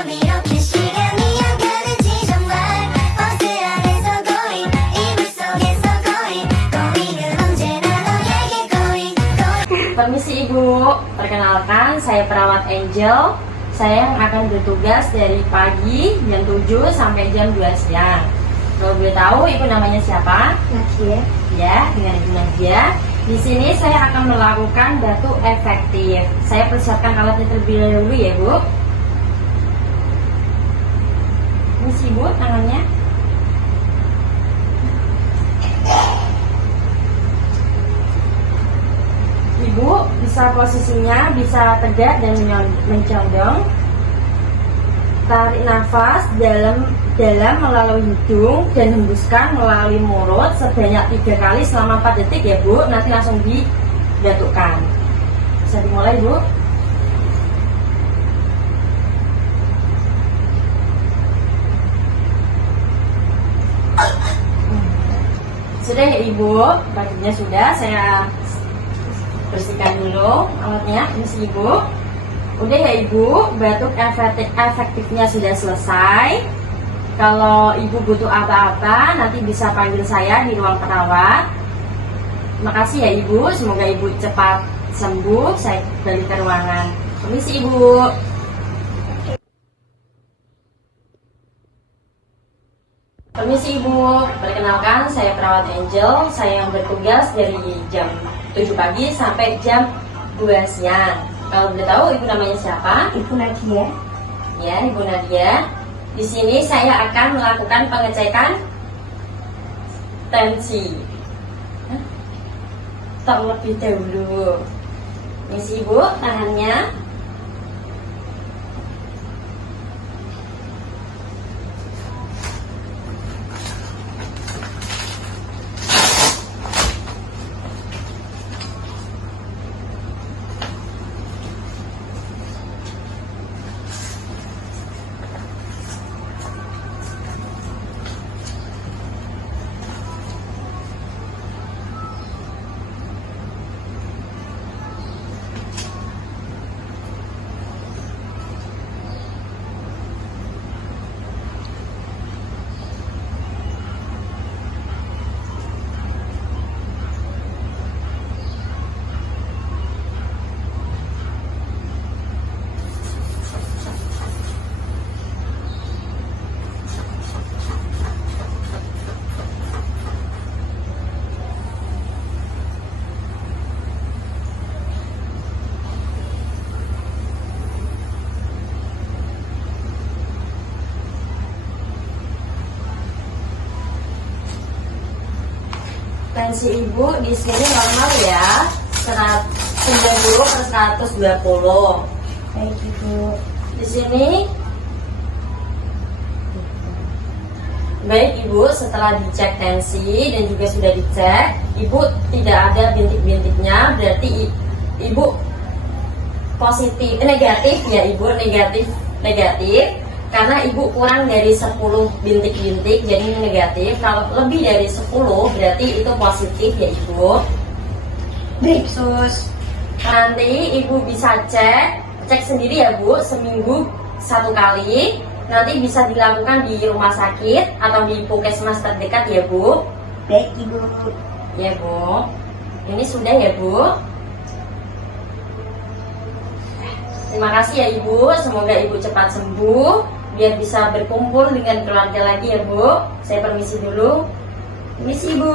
참 이렇게 시간이 안 가는지 정말 버스 안에서 going 이불 속에서 going 언제나 너에게 going. Permisi Ibu, perkenalkan saya perawat Angel. Saya yang akan bertugas dari pagi jam 7 sampai jam 2 siang. Kalau boleh tahu Ibu namanya siapa? Nadia. Ya, dengan Ibu Nadia. Di sini saya akan melakukan batu efektif. Saya persiapkan alatnya terlebih dahulu ya Bu. Ini sih Bu tangannya. Ibu bisa posisinya bisa tegak dan mencondong. Tarik nafas dalam melalui hidung dan hembuskan melalui mulut sebanyak 3 kali selama 4 detik ya Bu. Nanti langsung dibatukkan. Bisa dimulai Bu. Sudah ya Ibu, batuknya sudah. Saya bersihkan dulu alatnya. Ini sih Ibu. Udah ya Ibu, batuk efektifnya sudah selesai. Kalau Ibu butuh apa-apa, nanti bisa panggil saya di ruang perawat. Makasih ya Ibu, semoga Ibu cepat sembuh. Saya balik ke ruangan. Permisi Ibu. Permisi Ibu, perkenalkan saya perawat Angel. Saya yang bertugas dari jam 7 pagi sampai jam 2 siang. Kalau boleh tahu Ibu namanya siapa? Ibu Nadia. Ya, Ibu Nadia. Di sini saya akan melakukan pengecekan tensi. Terlebih dahulu. Ini Ibu tangannya. Tensi Ibu di sini normal ya, 90/120. Baik Ibu. Di sini baik Ibu, setelah dicek tensi dan juga sudah dicek, Ibu tidak ada bintik-bintiknya, berarti Ibu negatif ya Ibu, negatif. Karena Ibu kurang dari 10 bintik-bintik, jadi ini negatif. Kalau lebih dari 10 berarti itu positif ya Ibu. Baik Sus. Nanti Ibu bisa cek sendiri ya Bu, seminggu 1 kali. Nanti bisa dilakukan di rumah sakit atau di puskesmas terdekat ya Bu. Baik Ibu. Ya Bu. Ini sudah ya Bu. Terima kasih ya Ibu, semoga Ibu cepat sembuh biar bisa berkumpul dengan keluarga lagi ya Bu. Saya permisi dulu. Permisi Ibu.